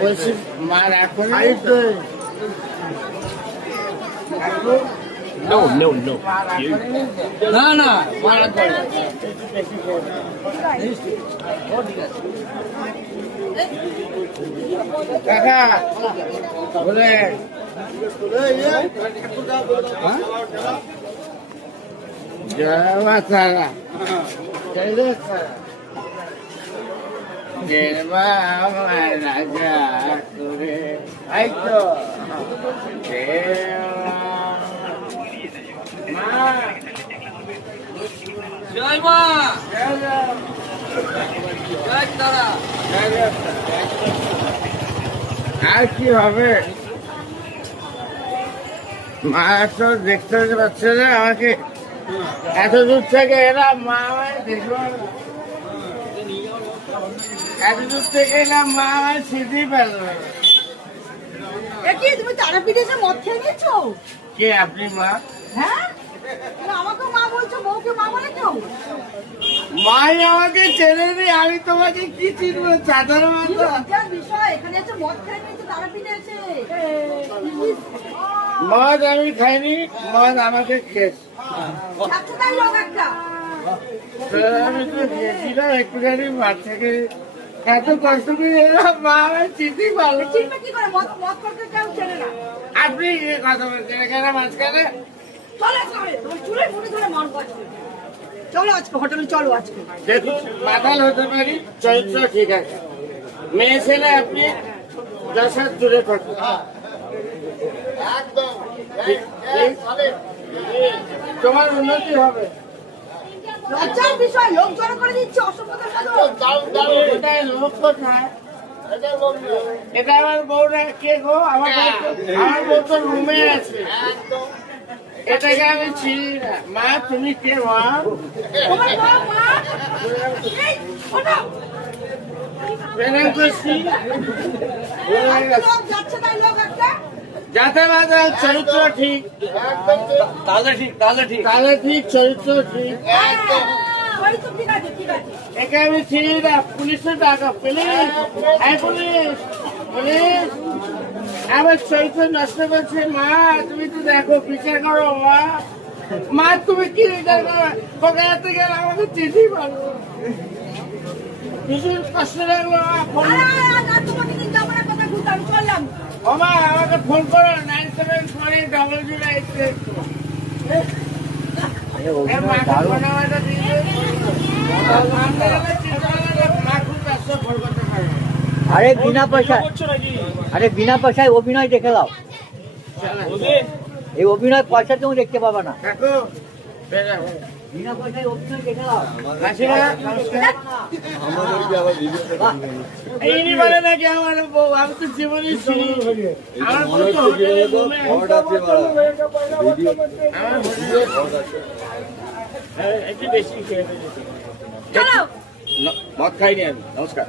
বলছি মার এখন No. না না কাকা বলে জয় তারা রাজা করে এই তো জয় মা জয় তারা। আর কি হবে মা তো দেখতে পাচ্ছে না আমাকে এত দূর থেকে এরা মা আমায় দেখবো এত দূর থেকে এলাম মা আমায় স্মৃতি পেল তুমি তারাপীঠে এসে মদ খেয়ে নিয়েছো? কে আপনি মা? হ্যাঁ আমাকে মা বলছো, বউকে মা বলে কেউ? মাই আমাকে চেনে নি, আমি তোমাকে কি চিনবো? চাদর মতো বিষয় এখানে এসে মদ খেয়ে নিয়েছো তারাপীঠে এসে। মদ আমি খাইনি, মদ আমাকে খেয়েছে। তাই লোক একটা আমি তো দিয়েছিলাম একটুখানি মার থেকে এত কষ্ট করে এলাম, মা আমার চিঠি ভালো চিনবে কি করে? মদ মদ করতে কেউ চেনে না। আপনি কথা বলছেন কেন মাঝখানে? চলো আজকে তোমার চুলে মুড়ি ধরে মন করছে। চলো আজকে হোটেলে চলো আজকে। দেখুন মাতাল হতে পারি, চরিত্র ঠিক আছে। মেয়ে ছেলে আপনি 10 হাত দূরে থাকুন। তোমার উন্নতি হবে। লজ্জার বিষয়, লোক জড়ো করে দিচ্ছে অসভ্যতার মতো। কোথায় লোক কোথায়? এটা আমার বউরা কে গো? আমার বউ তো রুমে আছে, এটাকে আমি চিনি না। মা তুমি কে মা? তোমার বউ মা? এই ওঠো। প্রেম করছি লোক যাচ্ছে তাই লোক একটা। যাতে বাদে চরিত্র ঠিক, তাহলে ঠিক চরিত্র ঠিক। ওই তো ঠিক আছে ঠিক আছে। একে আমি চিনি না, পুলিশের টাকা। পুলিশ পুলিশ পুলিশ আমার চরিত্র নষ্ট করছে। মা তুমি তো দেখো, বিচার করো মা। মা তুমি কি বিচার করো? কলকাতা থেকে আমাকে চিঠি পাবো, ভীষণ কষ্ট লাগলো। তোমাকে নিয়ে যাবো না, কথা ঘুরতে আমি চললাম। ও মা আমাকে ফোন করো 97400086। আরে বিনা পয়সায় অভিনয় দেখে দাও। এই অভিনয় পয়সা তুমি দেখতে পাবা না। বিনা পয়সায় অভিনয় দেখে দাও। এই বলে নাকি আমার বউ? আমি তো জীবনে শুনি আমার বউ তো হোটেলে ঘুমে। একটু বেশি খেয়ে চলো মদ খাইনি আমি। নমস্কার।